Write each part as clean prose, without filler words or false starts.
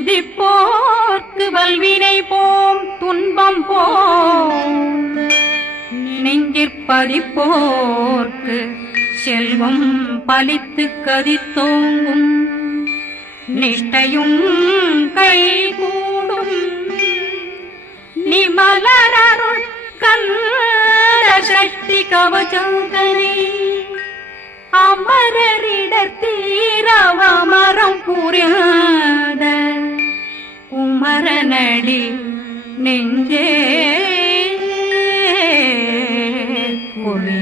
துதிப்போர்க்கு வல்வினை போம் துன்பம் போம் நெஞ்சிற்பதிப்போர்க்கு செல்வம் பலித்து கதித்தோங்கும் நிஷ்டையும் கைகூடும் நிமலரருள் கந்த சக்தி கவசந்தனை அமரரிடத்தீரவமரம் புரியாத குமரனடி நெஞ்சே குளி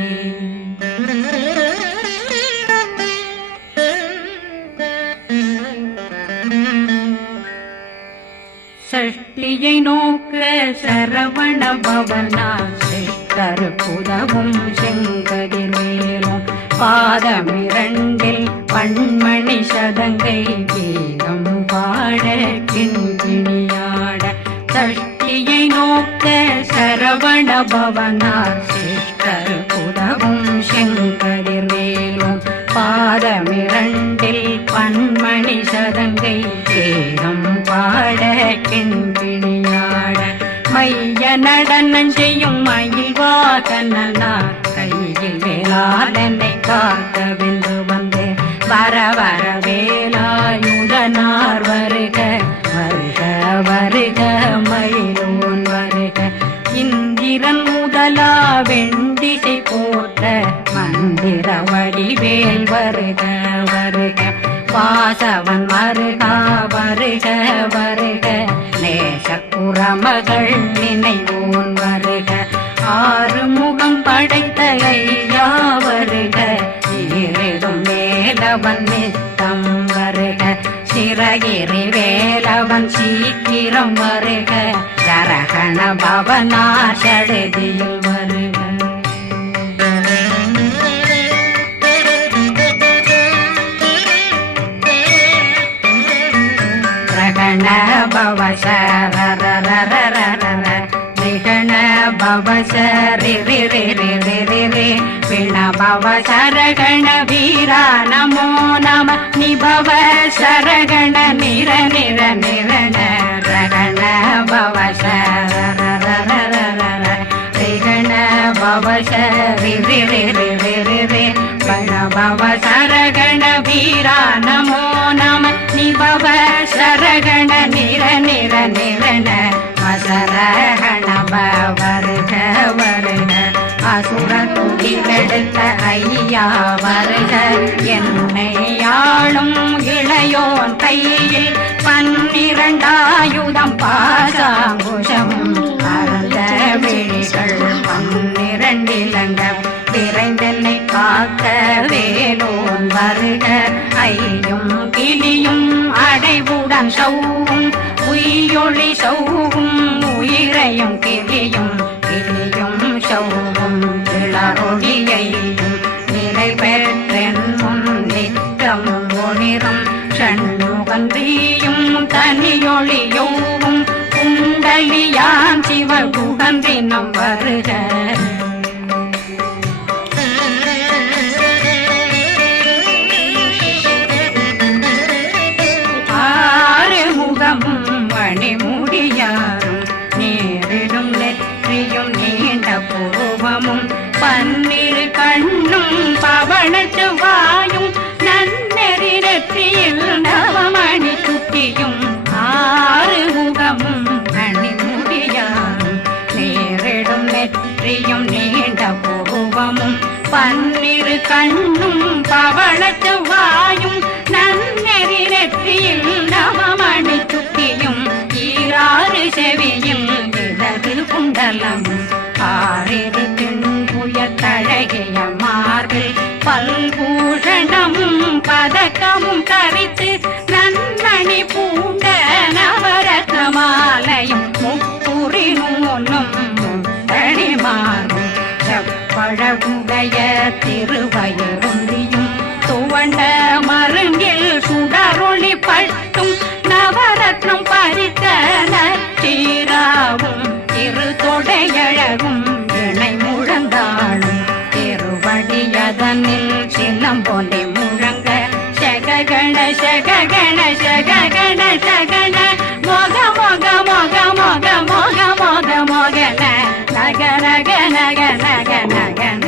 சஷ்டியை நோக்க சரவண பவனா சிஷ்டருக்குதவும் செங்கதிர்வேலும் பாதமிரண்டில் பண்மணி சதங்கை கீதம் பாட கிண்கிணியாட சஷ்டியை நோக்க சரவண பவனா சிஷ்டருக்குதவும் செங்கதிர்வேலும் பாதமிரண்டில் பண்மணி சதங்கை கீதம் பாட கிண்கிணியாட மைய நடனம் செய்யும் மயில்வாகனார் கையில் வேளாளனை காக்க வென்று வந்து வர வர வேலாயுதனார் வருக வருக வருக மயிலோன் வருக இந்திரன் முதலா வெண்டிசை போற்ற மந்திர வடிவேல் வருக வருக வாசவன் வருக வருக வருக நேசக்குறமகள் நினைவோன் வருக ஆறு முகம் படைத்த ஐயா வருக ஈரிடும் வேலவன் நித்தம் வருக சிறகிரி வேலவன் சீக்கிரம் வருக சரகண பவனா சடுதியில் வருக நிகண பவசரி பிண பவ சரகண வீரா நமோ நம நிபவ சரகண நிர நிர நிரண ரகண பவசரண பவசரி பிண பவ சரகண வீரா நமோ நம நிபவ சரகண நிர நிர நிரண மசரகண வருக வருக அசுர துடிலெடுத்த ஐயா வருக என்னை ஆளும் இளையோன் கையில் 12 பாசாங்குஷம் பரந்த விழிகள் 12 இலங்க விரைந்தென்னை காக்க வேலோன் வருக ஐயும் கிளியும் அடைவுடன் சௌவும் உயிரொளி சௌவும் உயிரையும் கிளியும் கிளியும் சௌவும் இளரொளியையும் நிலை பெற்றென் முன் நித்தம் ஒளிரும் ஷண்முகந்தியும் தனியொளியோவும் குண்டலியான் சிவகுகந்தினம் வருக மணிமுடியாரும் நேரிடும் நெற்றியும் நீண்ட பூவமும் 12 கண்ணும் பவனத்து வாயும் நன்னெறி நெற்றியில் நவமணி சுட்டியும் 6 முகமும் மணிமுடியாரும் நேரிடும் நெற்றியும் நீண்ட பூவமும் 12 கண்ணும் பவனத்து வாயும் நன்னெறி நெற்றியில் நவமணி சுட்டியும் 6 செவியும் விலகு குண்டலம் 6 தின்புயத்தழகிய மார்பில் பல்பூஷணமும் பதக்கமும் தரித்து நன்மணி பூண்ட நவரத்ன மாலையும் முப்புரி நூலும் தனிமாறும் செப்பழகுடைய திருவயருந்தியும் துவண்ட மருங்கில் சுடரொளி பட்டும் நவரத்னம் பறித்த நச்சீராவும் திருத்தொடையழகும் இணை முழந்தாளும் திருவடியதனில் சிலம்பொலி முழங்க சககண சககண சககண சகண மோக மோக மோக மோக மோக நக நக நக நக நக